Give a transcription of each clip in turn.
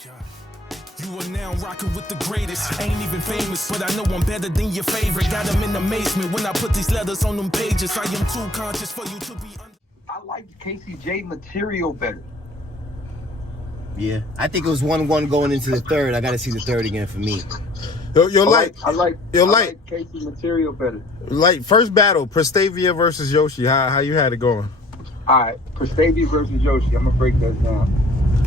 You are now rocking with the greatest. Ain't even famous, but I know I'm better than your favorite. Got them in amazement when I put these letters on them pages. I am too conscious for you to be. I like KCJ material better. Yeah, I think it was 1-1 going into the third. I got to see the third again for me. I like Casey material better. Like first battle, Prestavia versus Yoshi. How you had it going? All right, Prestavia versus Yoshi. I'm gonna break that down.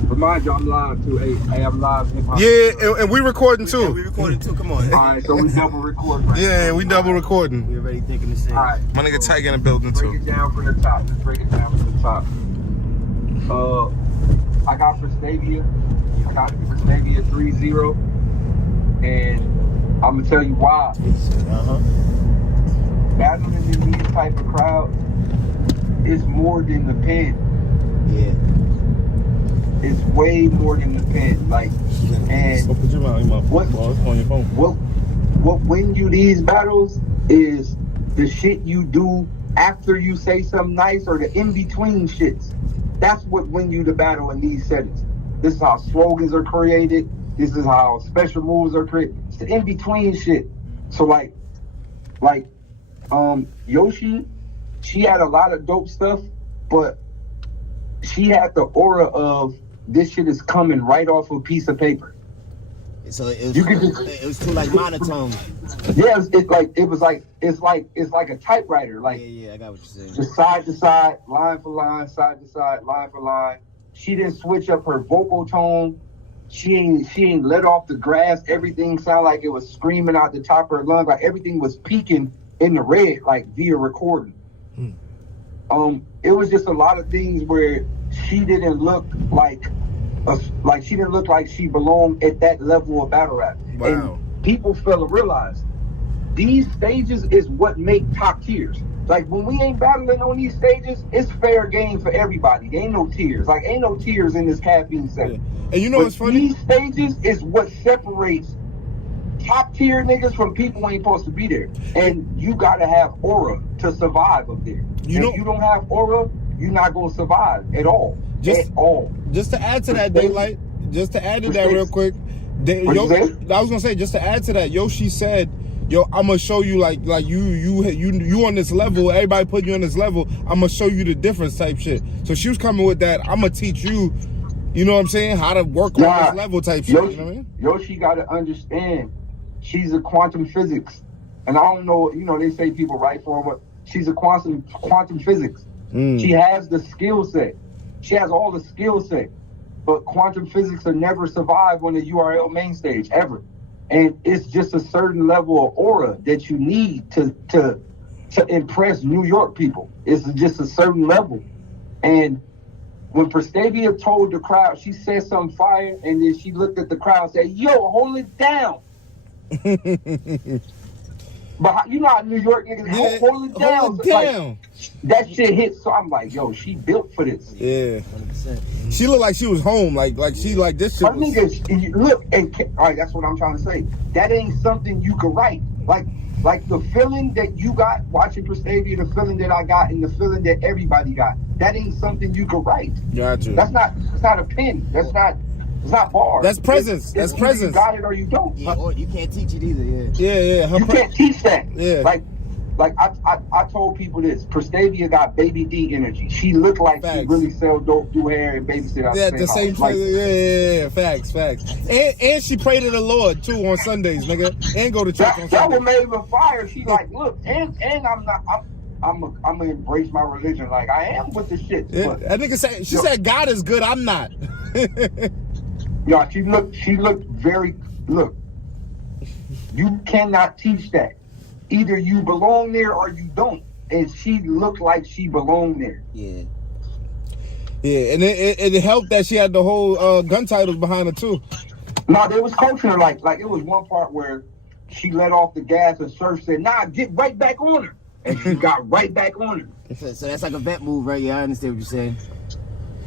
Remind you, I'm live too. Hey, I'm live. Yeah, and we recording too. Yeah, we recording too. Come on. All right, so we double recording. Right yeah, now. we double recording. We already thinking the same. All right, My nigga Tiger in the building break too. it down from the top. Let's break it down from the top. I got Prestavia. I got Prestavia 3-0, and I'm gonna tell you why. Battling in these type of crowds is more than the pen. Yeah. It's way more than the pen. Like, and what win you these battles is the shit you do after you say something nice or the in-between shits. That's what win you the battle in these settings. This is how slogans are created. This is how special moves are created. It's the in-between shit. So like Yoshi, she had a lot of dope stuff, but she had the aura of this shit is coming right off a piece of paper. So it was too like monotone. Yeah, it's like a typewriter. Like yeah, I got what you're saying. Just side to side, line for line, side to side, line for line. She didn't switch up her vocal tone. She ain't let off the grass. Everything sounded like it was screaming out the top of her lungs. Like everything was peaking in the red, like via recording. It was just a lot of things where she didn't look like she belonged at that level of battle rap. Wow. And people fail to realize these stages is what make top tiers. Like when we ain't battling on these stages, it's fair game for everybody. There ain't no tears. Like ain't no tears in this caffeine set. Yeah. And you know what's funny? These stages is what separates top tier niggas from people who ain't supposed to be there. And you gotta have aura to survive up there. If you don't have aura, you're not gonna survive at all. Just to add to that, Daylyt, just to add to that real quick, I was gonna say, just to add to that, Yoshi said, yo, I'm gonna show you like you on this level, everybody put you on this level, I'm gonna show you the difference type shit. So she was coming with that, I'm gonna teach you, you know what I'm saying, how to work on this level type shit. Yoshi, you know what I mean? Yoshi gotta understand, she's a quantum physics. And I don't know, they say people write for her, but she's a quantum physics. She has the skill set. She has all the skill set, but quantum physics will never survive on the URL main stage, ever. And it's just a certain level of aura that you need to impress New York people. It's just a certain level. And when Prestavia told the crowd, she said something fire, and then she looked at the crowd and said, yo, hold it down. But you know how New York niggas hold it down. Hold it down. Like, that shit hit, so I'm like, yo, she built for this. Yeah. 100%. She looked like she was home, like she like this shit. My nigga, look, and all right, that's what I'm trying to say. That ain't something you could write. Like the feeling that you got watching Prestavia, the feeling that I got, and the feeling that everybody got. That ain't something you could write. Gotcha. It's not a pen. It's not bars. That's presence. That's presence. You got it or you don't. Yeah, or you can't teach it either. Yeah. You can't teach that. Yeah. Like I told people this. Prestavia got Baby D energy. She looked like she really sell dope, do hair, and babysit out the same house. Yeah. Facts. And she prayed to the Lord too on Sundays, nigga. And go to church on Sundays. That would made her fire. She like, look, and I'm gonna embrace my religion. Like I am with the shit. Yeah, that nigga said said God is good. I'm not. Yeah, she looked very. Look, you cannot teach that. Either you belong there or you don't. And she looked like she belonged there. Yeah. Yeah, and it helped that she had the whole gun titles behind her too. No, they was coaching her like it was one part where she let off the gas and Surf said, nah, get right back on her. And she got right back on her. So that's like a vet move, right? Yeah, I understand what you're saying.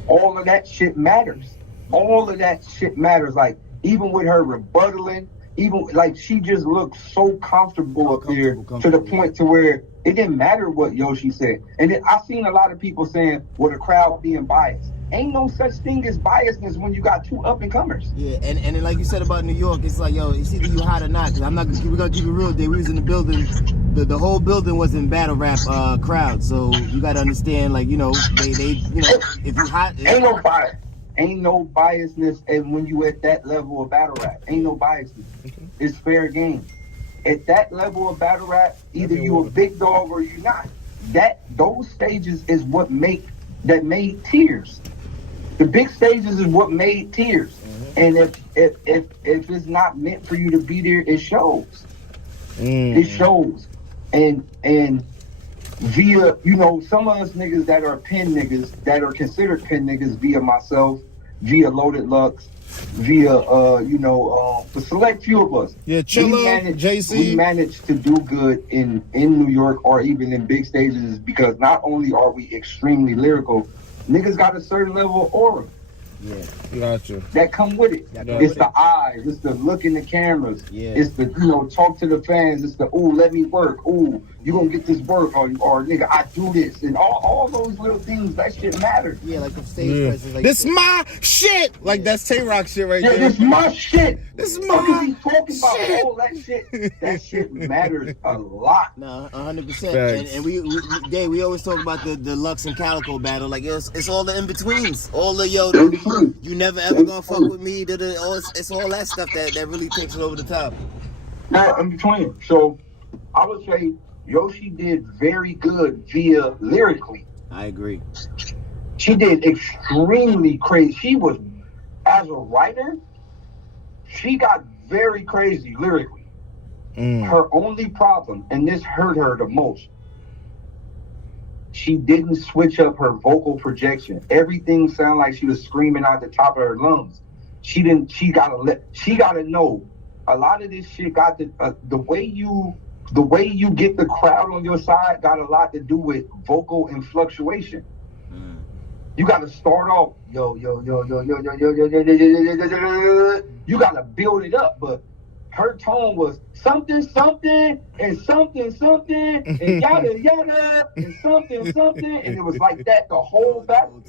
All of that shit matters. All of that shit matters. Like, even with her rebuttaling, even like she just looked so comfortable up there to the point to where it didn't matter what Yoshi said. And then I seen a lot of people saying, well, the crowd being biased. ain't no such thing as biasness when you got two up and comers. Yeah, and then like you said about New York, it's like, yo, it's either you hot or not. Cause we're gonna keep it real. We was in the building. The whole building was in battle rap crowd. So you gotta understand, like, you know, they you know, if you hot, Ain't no biasness, and when you at that level of battle rap, ain't no biasness. It's fair game. At that level of battle rap, either you a big dog or you not. Those stages is what made tiers. The big stages is what made tiers. And if it's not meant for you to be there, it shows. It shows. And via, you know, some of us niggas that are pen niggas, that are considered pen niggas, via myself, via Loaded Lux, via the select few of us. Yeah, Chilla, JC. We managed to do good in New York or even in big stages because not only are we extremely lyrical, niggas got a certain level of aura. Yeah, gotcha. That come with it. It's the eyes. It's the look in the cameras. Yeah. It's the talk to the fans. It's the let me work. You gonna get this work or nigga I do this and all those little things. That shit matters. Yeah, like the stage presence. Like this my shit. Like that's Tay-Rock shit right there. This my shit. This is my he's talking about all that shit. That shit matters a lot. No, 100%. And we always talk about the Lux and Calico battle. Like it's all the in betweens. All the you never ever gonna fuck with me. It's all that stuff that really takes it over the top. Now in between. So I would say Yoshi did very good via lyrically. I agree. She did extremely crazy. She was, as a writer, she got very crazy lyrically. Her only problem, and this hurt her the most, she didn't switch up her vocal projection. Everything sounded like she was screaming out the top of her lungs. She gotta know a lot of this shit got the way you get the crowd on your side got a lot to do with vocal and fluctuation. You got to start off yo. You got to build it up, but her tone was something and something and yada yada and something, and it was like that the whole battle.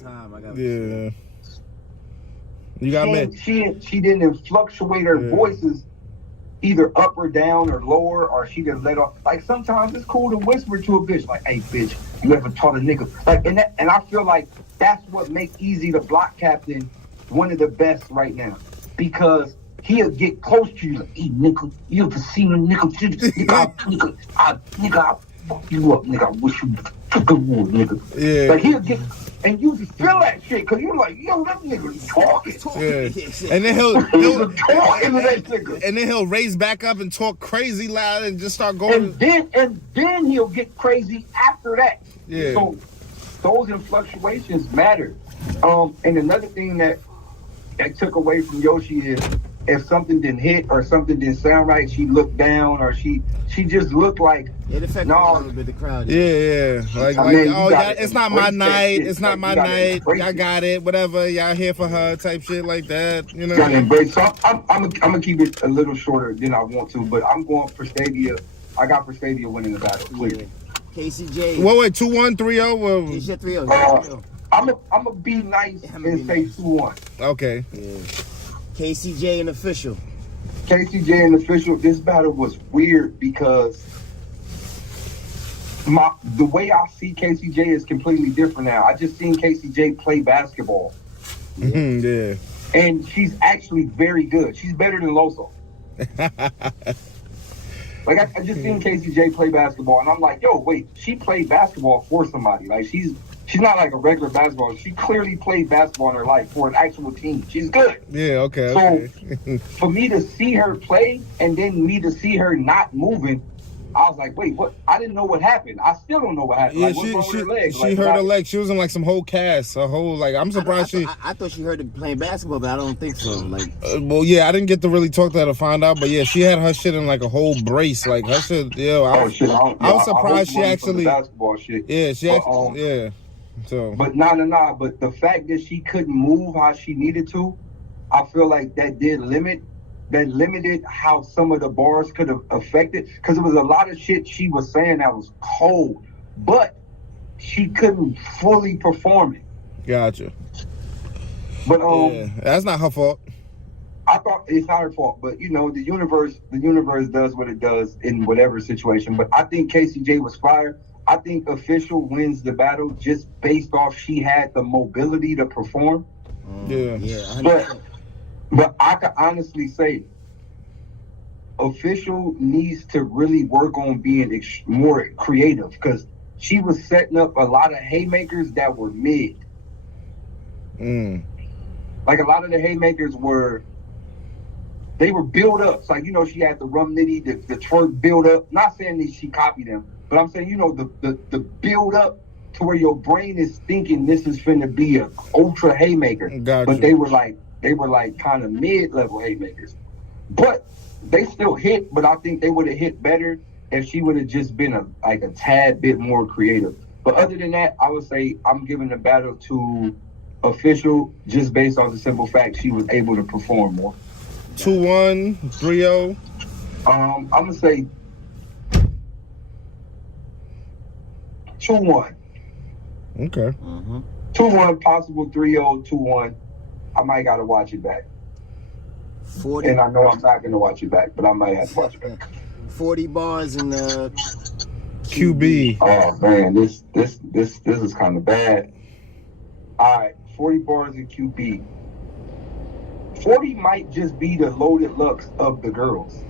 Yeah. You got me. She didn't fluctuate her voices either up or down or lower, or she didn't let off. Like sometimes it's cool to whisper to a bitch, like, "Hey, bitch, you ever taught a nigga?" Like, and I feel like that's what makes Easy the Block Captain one of the best right now, because he'll get close to you, like, "Hey, nigga, you ever seen a nigga? Nigga, I fuck you up, nigga. I wish you took a wood, nigga." Yeah. Like he'll get. And you just feel that shit, because you're like, yo, that nigga talking. Yeah. And then he'll talking to that nigga. And then he'll raise back up and talk crazy loud and just start going. And then he'll get crazy after that. Yeah. So those influctuations matter. And another thing that took away from Yoshi is if something didn't hit or something didn't sound right, she looked down or she just looked like it affected a little bit the crowd. Yeah. Like it's not my night. It's not my night. Y'all got it. Whatever. Y'all here for her type shit like that. You know. So I'm gonna keep it a little shorter than I want to, but I'm going Prestavia. I got Prestavia winning the battle. Clear. KCJ. Wait, 2-1, 3-0. You said 3-0. I'm gonna be nice and say 2-1. Okay. Yeah. KCJ and Official. KCJ and Official. This battle was weird because the way I see KCJ is completely different now. I just seen KCJ play basketball. Yeah. And she's actually very good. She's better than Loso. Like I just seen KCJ play basketball, and I'm like, yo, wait, she played basketball for somebody. Like she's not like a regular basketball. She clearly played basketball in her life for an actual team. She's good. Yeah, okay. So for me to see her play and then me to see her not moving, I was like, wait, what? I didn't know what happened. I still don't know what happened. Yeah, like, what's wrong with her leg? She hurt her leg. She was in like some whole cast. I'm surprised I thought she heard her playing basketball, but I don't think so. Like, well, yeah, I didn't get to really talk to her to find out, but yeah, she had her shit in like a whole brace. Like her shit, I was surprised she actually. Basketball shit. Yeah, she actually, yeah. So. But nah. But the fact that she couldn't move how she needed to, I feel like that limited how some of the bars could have affected, because there was a lot of shit she was saying that was cold, but she couldn't fully perform it. Gotcha. But yeah, that's not her fault. I thought it's not her fault, but you know, the universe does what it does in whatever situation. But I think KCJ was fire. I think Official wins the battle just based off she had the mobility to perform. Yeah. But I can honestly say, Official needs to really work on being more creative because she was setting up a lot of haymakers that were mid. Like a lot of the haymakers were build ups. Like, you know, she had the rum nitty, the twerk build up. Not saying that she copied them, but I'm saying, you know, the build up to where your brain is thinking this is finna be a ultra haymaker. Gotcha. But they were like kind of mid level haymakers. But they still hit, but I think they would have hit better if she would have just been a tad bit more creative. But other than that, I would say I'm giving the battle to Official just based on the simple fact she was able to perform more. 2-1, 3-0. I'm gonna say 2-1. Okay. 2-1, possible 3-0, 2-1. I might gotta watch it back. 40. And I know I'm not gonna watch it back, but I might have to watch it back. 40 bars in QB. Oh man, this is kind of bad. All right, 40 bars in QB. 40 might just be the Loaded Lux of the girls.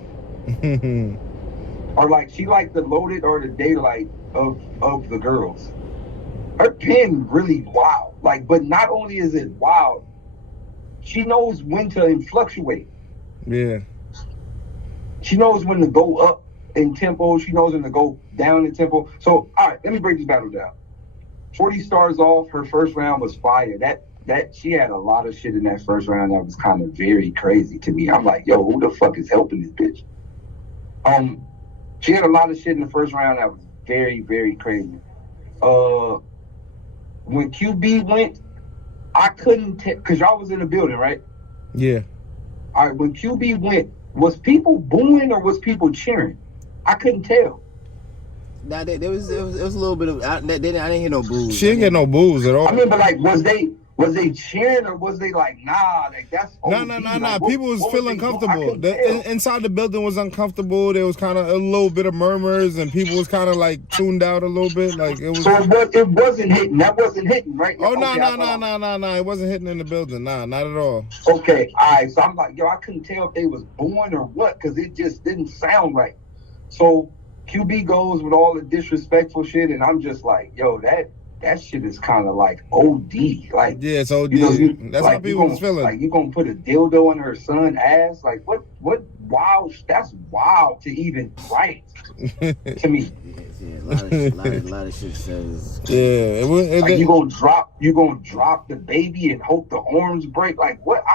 Or like she like the Loaded or the Daylyt of the girls. Her pen really wild. Like, but not only is it wild, she knows when to fluctuate. Yeah. She knows when to go up in tempo. She knows when to go down in tempo. So, all right, let me break this battle down. 40 starts off. Her first round was fire. That she had a lot of shit in that first round that was kind of very crazy to me. I'm like, yo, who the fuck is helping this bitch? She had a lot of shit in the first round that was very, very crazy. When QB went, I couldn't tell, because y'all was in the building, right? Yeah. All right, when QB went, was people booing or was people cheering? I couldn't tell. Nah, there was a little bit of. I didn't hear no boos. She didn't get no boos at all. I mean, but like, was they cheering or was they like, nah, like that's No. like, People was feeling comfortable. Inside the building was uncomfortable. There was kind of a little bit of murmurs, and people was kind of like tuned out a little bit. Like it was. So it wasn't hitting. That wasn't hitting, right? Oh no! It wasn't hitting in the building. Nah, not at all. Okay, all right. So I'm like, yo, I couldn't tell if they was booing or what, because it just didn't sound right. So QB goes with all the disrespectful shit, and I'm just like, yo, that shit is kind of like OD. Like, yeah, it's OD. You know, that's like, how people was feeling. Like, you gonna put a dildo in her son's ass? Like, what? Wow, that's wild to even write to me. Yeah, a lot of shit says. Yeah, like, you gonna drop the baby and hope the arms break? Like, what?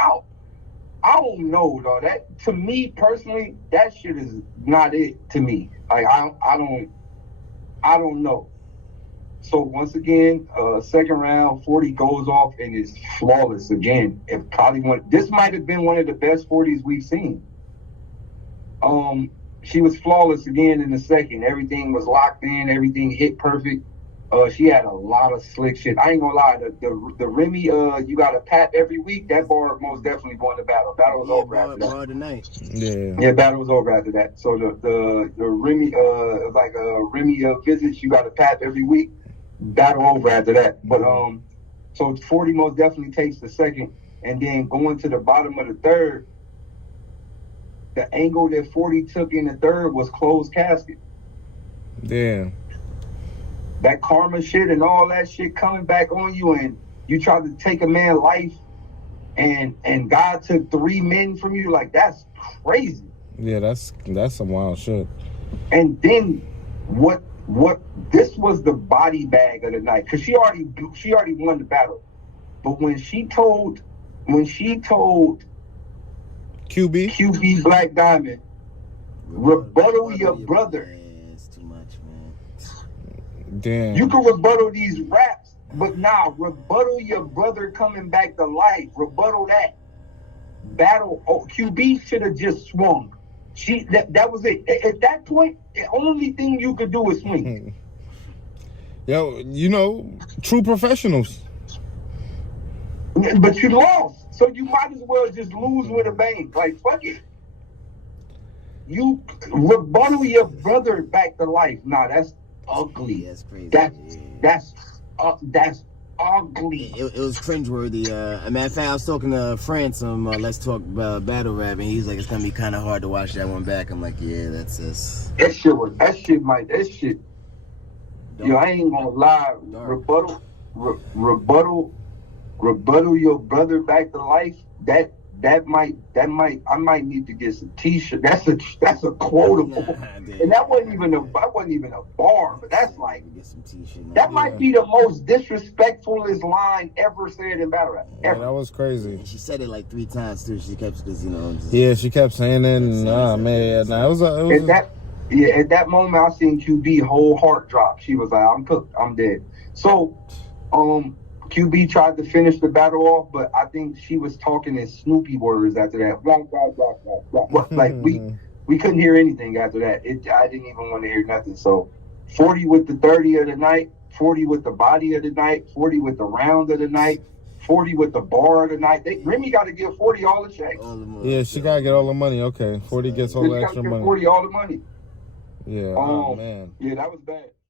I don't know, though. That, to me personally, that shit is not it to me. Like, I don't know. So once again, second round, 40 goes off and is flawless again. This might have been one of the best 40s we've seen. She was flawless again in the second. Everything was locked in. Everything hit perfect. She had a lot of slick shit. I ain't gonna lie. The Remy, you got a pat every week. That bar most definitely won the battle. Battle was over after that. Bar tonight. Yeah, battle was over after that. So the Remy, like Remy visits, you got a pat every week. Battle over after that. But so 40 most definitely takes the second, and then going to the bottom of the third, the angle that 40 took in the third was closed casket. Damn. That karma shit and all that shit coming back on you, and you tried to take a man's life, and God took 3 men from you. Like, that's crazy. Yeah, that's some wild shit. And then what this was the body bag of the night, because she already won the battle. But when she told QB Black Diamond, rebuttal your brother. It's too much, man. Damn. You can rebuttal these raps, but nah, rebuttal your brother coming back to life. Rebuttal that. Battle. Oh, QB should have just swung. That was it. At that point, the only thing you could do is swing. Yo, you know, true professionals. But you lost, so you might as well just lose with a bang. Like, fuck it. You rebuttal your brother back to life. Nah, that's ugly. Yeah, that's crazy. That's ugly. It was cringeworthy. Matter of fact, I was talking to France on Let's Talk Battle Rap, and he's like, it's gonna be kind of hard to watch that one back. I'm like, yeah, that's this. That shit. Yo, I ain't gonna lie. Rebuttal your brother back to life. I might need to get some t-shirt. That's a quotable. And that wasn't even a bar, but that's like, that might be the most disrespectfulest line ever said in battle rap. Yeah, that was crazy. And she said it like 3 times too. She kept, because yeah, she kept saying it. And man, it was at that moment, I seen QB whole heart drop. She was like, "I'm cooked. I'm dead." So, QB tried to finish the battle off, but I think she was talking in Snoopy words after that. Like we couldn't hear anything after that. I didn't even want to hear nothing. So 40 with the 30 of the night, 40 with the body of the night, 40 with the round of the night, 40 with the bar of the night. Remy got to give 40 all the checks. Yeah, she got to get all the money. Okay, 40 gets all the extra money. 40 all the money. Yeah, oh man. Yeah, that was bad.